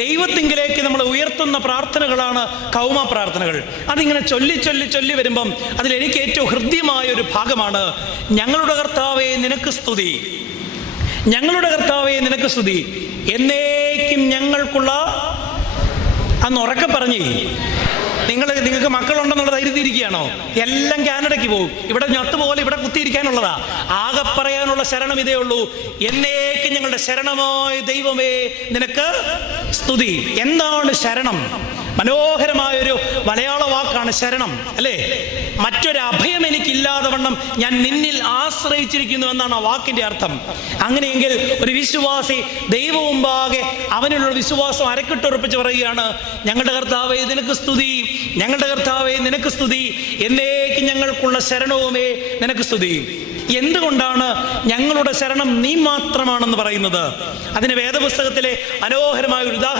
ദൈവത്തിങ്കിലേക്ക് നമ്മൾ ഉയർത്തുന്ന പ്രാർത്ഥനകളാണ് കൗമ പ്രാർത്ഥനകൾ. അതിങ്ങനെ ചൊല്ലി ചൊല്ലി ചൊല്ലി വരുമ്പം അതിലെനിക്ക് ഏറ്റവും ഹൃദ്യമായ ഒരു ഭാഗമാണ് ഞങ്ങളുടെ കർത്താവേ നിനക്ക് സ്തുതി, ഞങ്ങളുടെ കർത്താവേ നിനക്ക് സ്തുതി, എന്നേക്കും ഞങ്ങൾക്കുള്ള. അന്ന് ഉറക്കെ പറഞ്ഞേ. നിങ്ങൾക്ക് മക്കളുണ്ടെന്നുള്ള ധൈര്യത്തിരിക്കുകയാണോ? എല്ലാം കാനഡയ്ക്ക് പോകും. ഇവിടെ ഞത്തുപോലെ ഇവിടെ കുത്തിയിരിക്കാനുള്ളതാ. ആകെ പറയാനുള്ള ശരണം ഇതേ ഉള്ളൂ, എന്നേക്കും ഞങ്ങളുടെ ശരണമായ ദൈവമേ നിനക്ക് സ്തുതി. എന്താണ് ശരണം? മനോഹരമായൊരു മലയാള വാക്കാണ് ശരണം, അല്ലേ? മറ്റൊരു അഭയം എനിക്കില്ലാതെ വണ്ണം ഞാൻ നിന്നിൽ ആശ്രയിച്ചിരിക്കുന്നു എന്നാണ് ആ വാക്കിന്റെ അർത്ഥം. അങ്ങനെയെങ്കിൽ ഒരു വിശ്വാസി ദൈവമുമ്പാകെ അവനുള്ള വിശ്വാസം അരക്കിട്ടുറപ്പിച്ച് പറയുകയാണ്, ഞങ്ങളുടെ കർത്താവേ നിനക്ക് സ്തുതി, ഞങ്ങളുടെ കർത്താവേ നിനക്ക് സ്തുതി, എന്നേക്കും ഞങ്ങൾക്കുള്ള ശരണവുമേ നിനക്ക് സ്തുതി. എന്തുകൊണ്ടാണ് ഞങ്ങളുടെ ശരണം നീ മാത്രമാണെന്ന് പറയുന്നത്? അതിന് വേദപുസ്തകത്തിലെ മനോഹരമായ ഒരു ഉദാഹരണം